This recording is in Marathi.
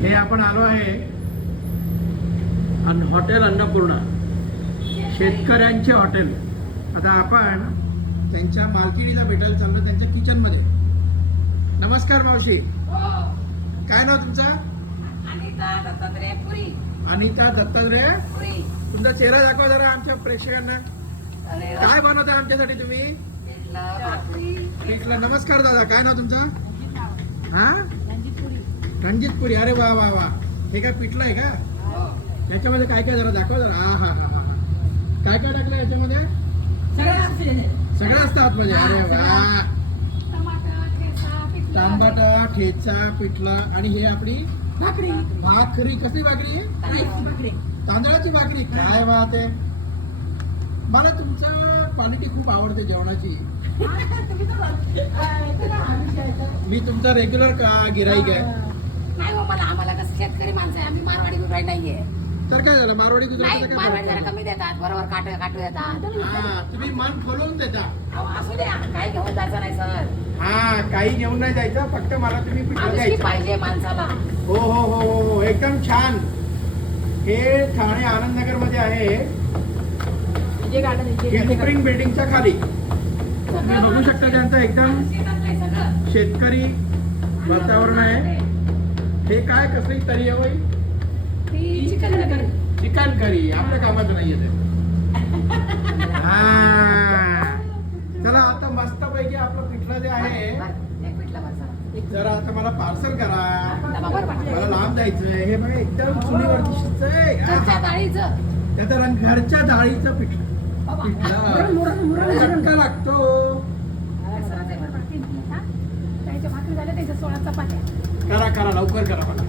हे आपण आलो आहे हॉटेल अन्नपूर्णा, शेतकऱ्यांचे हॉटेल. आता आपण त्यांच्या मालकिणीला भेटायला चाललो, त्यांच्या किचन मध्ये. नमस्कार मावशी, काय नाव तुमचं? अनिता दत्तात्रय पुरी. अनिता दत्तात्रय पुरी. तुमचा चेहरा दाखवा जरा आमच्या प्रेक्षकांना. काय बनवताय आमच्यासाठी तुम्ही? पिठलं. नमस्कार दादा, काय नाव तुमचं? हा, रणजित पुरी. अरे वा वा वा, हे काय पिठलं आहे का? याच्यामध्ये काय काय जरा दाखवा जरा. हा हा हा, काय काय टाकलं याच्यामध्ये? सगळं असतं आतमध्ये. अरे वा, टमाटा, ठेचा, पिठलं आणि हे आपली भाकरी. भाकरी कसली भाकरी आहे? तांदळाची भाकरी. काय बात आहे. मला तुमचं क्वालिटी खूप आवडते जेवणाची. मी तुमचा रेग्युलर गिराईक आहे. नाही हो, मला आम्हाला कसं शेतकरी माणसं आहे, आम्ही मारवाडी बिरवाडी नाहीये. तर काय झालं, मारवाडी नाही, गुजराती मारवाडी जरा कमी देतात, बरोबर काटू देतात. हा, तुम्ही मन खोलून देता. अहो, असू द्या, काय घेऊन जायचं नाही सर. हा, काही घेऊन नाही जायचं, फक्त मला तुम्ही पिठलं माणुसकी द्यायचं. पाहिजे माणसाला. हो हो हो हो हो, एकदम छान. हे ठाणे आनंदनगर मध्ये आहे, स्प्रिंग बिल्डिंगच्या खाली. तुम्ही बघू शकता त्यांचं एकदम शेतकरी वातावरण आहे. हे काय कसली तरी आहे बाई? Chicken curry. आपल्या कामाचं नाहीये ते. हा, चला आता मस्त पैकी आपलं पिठलं जे आहे एक पिठलं बसा. जरा आता मला पार्सल करा, बरोबर वाटलं. मला लांब जायचंय. हे बघा एकदम चुलीवरती शिजतंय. घरच्या डाळीचं. त्याचा रंग घरच्या डाळीचं पिठलं. चटका लागतो. करा करा, लवकर करा मला.